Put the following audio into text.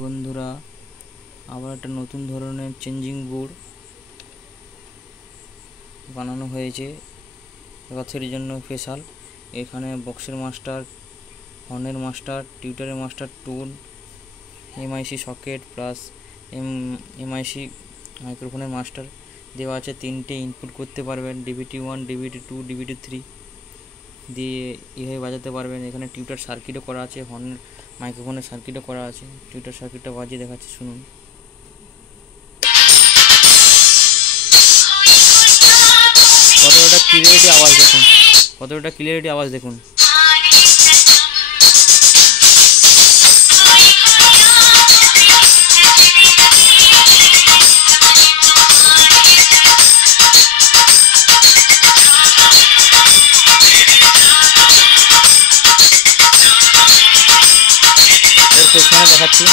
বন্ধুরা, আবার একটা নতুন ধরনের চেঞ্জিং বোর্ড বানানো হয়েছে রথের জন্য স্পেশাল। এখানে বক্সের মাস্টার, হর্নের মাস্টার, টিউটারের master, tone, MIC socket plus MIC মাইক্রোফোনের মাস্টার দেওয়া আছে। 3টে ইনপুট করতে পারবেন, DVT1, DVT2, DVT3 দিয়ে এভাবে বাজাতে পারবেন। এখানে টিউটার সার্কিটও করা আছে, হর্নের মাইক্রোফোনের সার্কিটও করা আছে। টিউটার সার্কিটটা বাজিয়ে দেখাচ্ছি, শুনুন। কতটা ক্লিয়ারিটি আওয়াজ দেখুন, কতটা ক্লিয়ারিটি আওয়াজ দেখুন। এর পেছনে দেখাচ্ছি।